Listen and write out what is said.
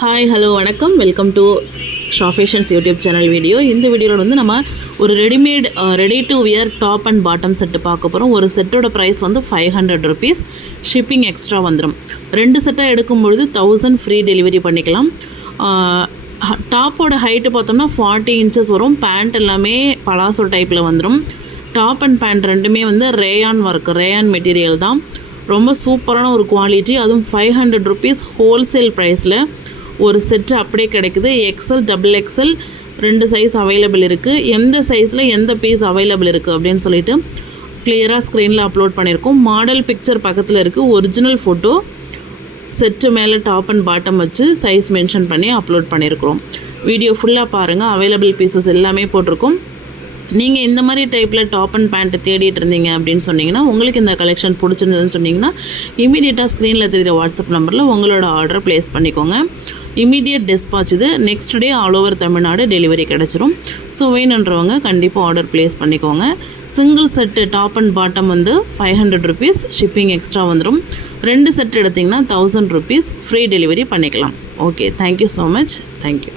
Hi hello வணக்கம், welcome to shop fashions YouTube channel video. இந்த வீடியோவில் வந்து நம்ம ஒரு ready to wear top and bottom set பார்க்க போகிறோம். ஒரு செட்டோட ப்ரைஸ் வந்து 500 rupees, ஷிப்பிங் எக்ஸ்ட்ரா வந்துடும். 2 செட்டாக எடுக்கும்பொழுது 1000 ஃப்ரீ டெலிவரி பண்ணிக்கலாம். டாப்போட ஹைட்டு பார்த்தோம்னா 40 inches வரும். பேண்ட் எல்லாமே பலாசோ டைப்பில் வந்துடும். டாப் அண்ட் பேண்ட் ரெண்டுமே வந்து ரேயான் மெட்டீரியல் தான். ரொம்ப சூப்பரான ஒரு குவாலிட்டி, அதுவும் 500 rupees ஹோல்சேல் ப்ரைஸில் ஒரு செட்டு அப்படியே கிடைக்குது. எக்ஸல், XXL 2 சைஸ் அவைலபிள் இருக்குது. எந்த சைஸில் எந்த பீஸ் அவைலபிள் இருக்குது அப்படின்னு சொல்லிட்டு கிளியராக ஸ்க்ரீனில் அப்லோட் பண்ணியிருக்கோம். மாடல் பிக்சர் பக்கத்தில் இருக்குது. ஒரிஜினல் ஃபோட்டோ செட்டு மேலே டாப் அண்ட் பாட்டம் வச்சு சைஸ் மென்ஷன் பண்ணி அப்லோட் பண்ணியிருக்கிறோம். வீடியோ ஃபுல்லாக பாருங்கள். அவைலபிள் பீசஸ் எல்லாமே போட்டிருக்கோம். நீங்கள் இந்த மாதிரி டைப்பில் டாப் அண்ட் பேண்ட்டு தேடிட்டு இருந்தீங்க அப்படின்னு சொன்னிங்கன்னா, உங்களுக்கு இந்த கலெக்ஷன் பிடிச்சிருந்ததுன்னு சொன்னிங்கன்னா, இமீடியட்டாக ஸ்க்ரீனில் தெரிகிற வாட்ஸ்அப் நம்பரில் உங்களோட ஆர்டரை ப்ளேஸ் பண்ணிக்கோங்க. இமீடியட் டிஸ்பாச் இது. Next day all over Tamil Nadu delivery கிடச்சிரும். ஸோ வேணுன்றவங்க கண்டிப்பாக ஆர்டர் ப்ளேஸ் பண்ணிக்கோங்க. Single set top and bottom வந்து 500 rupees, ஷிப்பிங் எக்ஸ்ட்ரா வந்துடும். 2 செட் எடுத்திங்கன்னா 1000 rupees ஃப்ரீ டெலிவரி பண்ணிக்கலாம். Okay, thank you so much. Thank you.